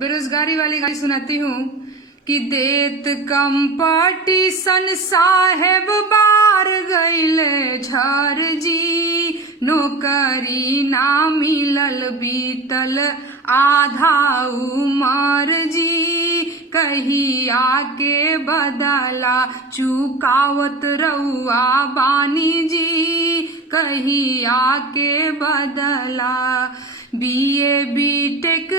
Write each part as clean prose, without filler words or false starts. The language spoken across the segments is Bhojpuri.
बेरोजगारी वाली गाली सुनाती हूँ कि देत कंपटीशन साहेब बार गईले झर जी, नौकरी ना मिलल बीतल आधा उमर जी, कहिया के बदला चुकावत रउआ बानी जी, कहिया के बदला। बीए बीटेक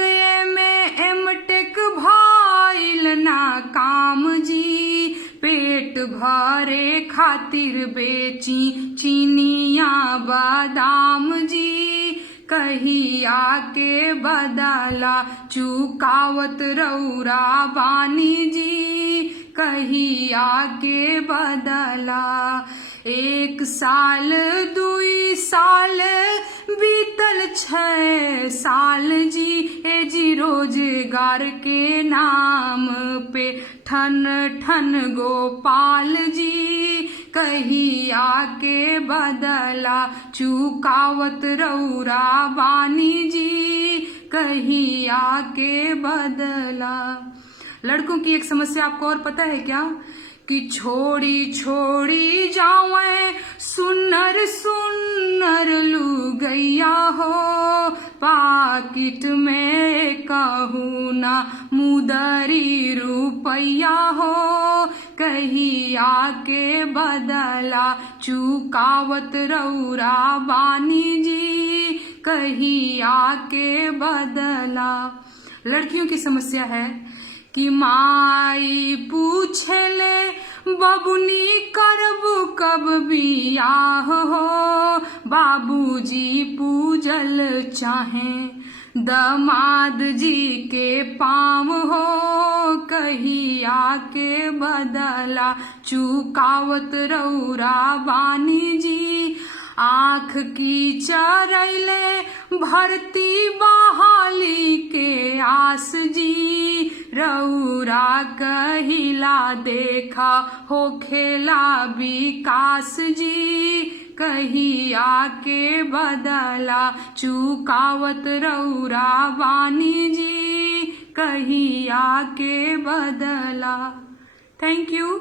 एमटेक भइल ना काम जी, पेट भरे खातिर बेची चीनिया बादाम जी, कहिया के बदला चुकावत रउरा बानी जी, कहिया के बदला। 1 साल 2 साल बीतल 6 साल जी, ए जी रोजगार के नाम पे ठन ठन गोपाल जी, कहिया के बदला चुकावत रउरा बानी जी, कहिया के बदला। लड़कों की एक समस्या आपको और पता है क्या कि छोड़ी छोड़ी जावे सुन्नर सुन्नर लुगैया हो, पाकिट में कहूँ ना मुदरी रुपैया हो, कहिया के बदला चुकावत रउरा बानी जी, कहिया के बदला। लड़कियों की समस्या है कि माई पूछेले बबुनी करबू कब बियाह हो, बाबूजी पूजल चाहे दमाद जी के पाँव हो, कहिया के बदला चुकावत रउरा बानी जी, आँख की चरैले भर्ती बहाली के आस जी, रउरा कहिला देखा हो खेला विकास जी, कहिया के बदला चुकावत रउरा बानी जी, कहिया के बदला। Thank you.